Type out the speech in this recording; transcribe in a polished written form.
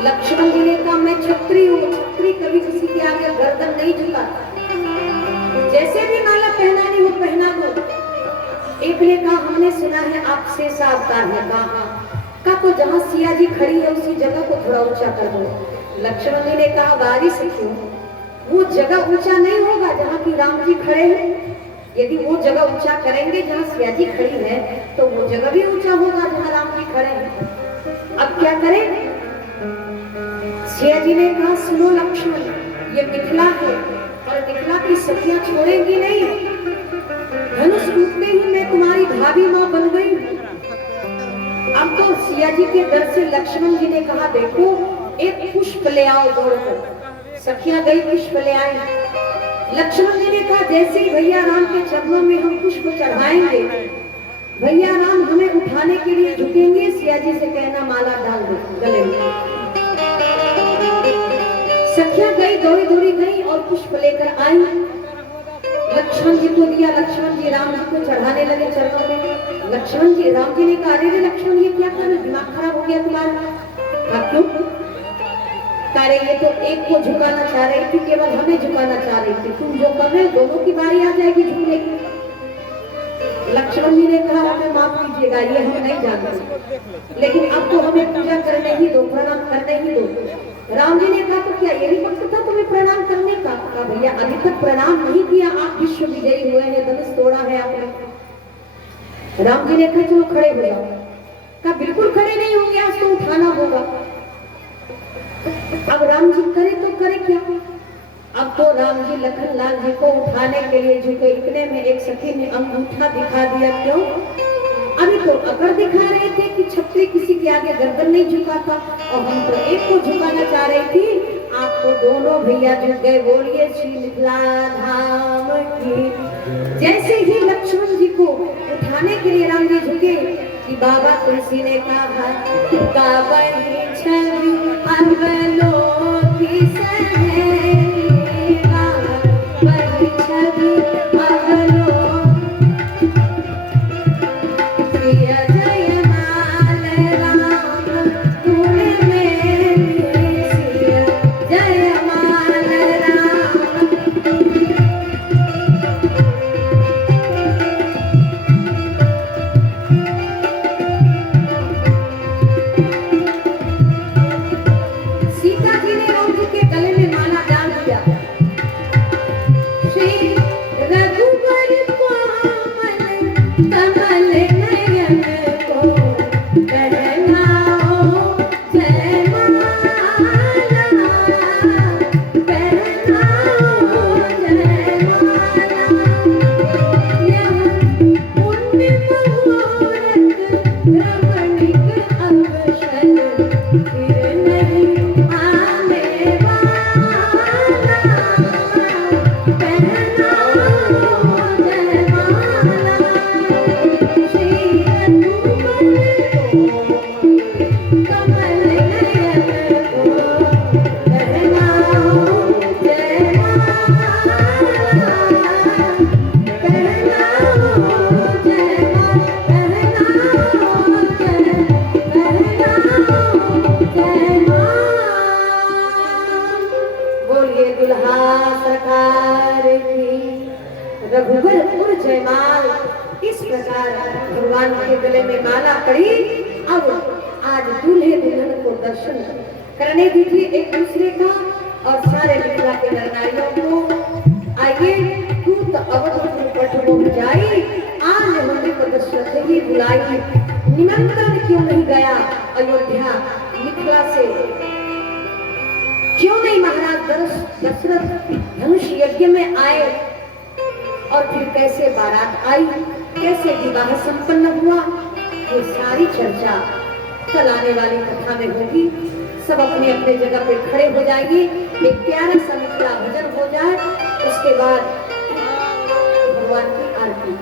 लक्ष्मण जी ने कहा मैं छत्री हूँ, छत्री कभी किसी के आगे गर्दन नहीं झुकाता, जैसे भी माला पहनानी हो पहना दो। एक ने कहा हमने सुना है आप शेषा अवतार है, कहा तो जहाँ सिया जी खड़ी है उसी जगह को थोड़ा ऊंचा कर दो। लक्ष्मण जी ने कहा बारिश क्यों, वो जगह ऊंचा नहीं होगा जहाँ की राम जी खड़े हैं। यदि वो जगह ऊंचा करेंगे जहाँ सिया जी खड़ी है तो वो जगह भी ऊंचा होगा जहाँ राम जी खड़े हैं। अब क्या करें? सिया जी ने कहा सुनो लक्ष्मण, ये मिथिला है और मिथिला की सखियां छोड़ेंगी नहीं। धनुष टूटते ही मैं तुम्हारी भाभी माँ बन गई। अब तो सिया जी के डर से लक्ष्मण जी ने कहा देखो एक पुष्प ले आओ दौड़कर। सखियां गई पुष्प ले आई। लक्ष्मण जी ने कहा जैसे ही भैया राम के चरणों में हम पुष्प चढ़ाएंगे, भैया राम हमें उठाने के लिए झुकेंगे, सिया जी से कहना माला डाल दो गले में। सखियां गई दौड़ी दौड़ी गई और पुष्प लेकर आई, लक्ष्मण जी को दिया। लक्ष्मण जी राम जी को चढ़ाने लगे चरणों में। लक्ष्मण जी राम जी ने कहा अरे लक्ष्मण ये क्या कर रहे, दिमाग खराब हो गया तुम्हारा? क्यों? तारे ये तो एक को झुकाना चाह रही थी, केवल हमें झुकाना चाह रही थी, तुम जो कर रहे हो दोनों की बारी आ जाएगी झुकने की। लक्ष्मण जी ने कहा हमें माफ कीजिएगा ये हम नहीं जानते, लेकिन अब तो हमें पूजा करने ही दो, प्रणाम करने ही दो। राम जी ने कहा तो क्या यही वक्त था तुम्हें प्रणाम करने का? कहा भैया अभी तक प्रणाम नहीं किया, आप विश्व विजयी हुए हैं, धनुष तोड़ा है आपने। राम जी ने कहा चलो खड़े हो जाओ। कहा बिल्कुल खड़े नहीं होंगे, आज तो उठाना होगा। अब राम जी करे तो करे क्या? अब तो राम जी लखन लाल जी को उठाने के लिए झुके। इतने में एक सखी ने अंगूठा दिखा दिया। क्यों? अभी तो अकड़ दिखा रहे थे कि छत्री किसी के आगे गर्दन नहीं झुकाता और हम तो एक को झुकाना चाह रही थी, आप तो दोनों भैया झुक गए। बोलिए श्री मिथिला धाम की। जैसे ही लक्ष्मण जी को उठाने के लिए राम जी झुके कि बाबा तुलसी ने कहा बाबा छवि अवलोकी सहेरा, बड़ी छवि रघुवर और जयमाल। इस प्रकार भगवान के गले में माला पड़ी। अब आज दूल्हे दुल्हन को दर्शन करने दीजिए एक दूसरे का और सारे मिथिला के नर नारियों को। आइए दूत अवध पटो जाई, आज होने को दशरथ ही बुलाई। निमंत्रण क्यों नहीं गया अयोध्या मिथिला से? क्यों नहीं महाराज दशरथ धनुष यज्ञ में आए? और फिर कैसे बारात आई, कैसे विवाह संपन्न हुआ, ये सारी चर्चा कल आने वाली कथा में होगी। सब अपने अपने जगह पे खड़े हो जाएंगे, एक प्यारा सा मिथिला भजन हो जाए, उसके बाद भगवान की आरती।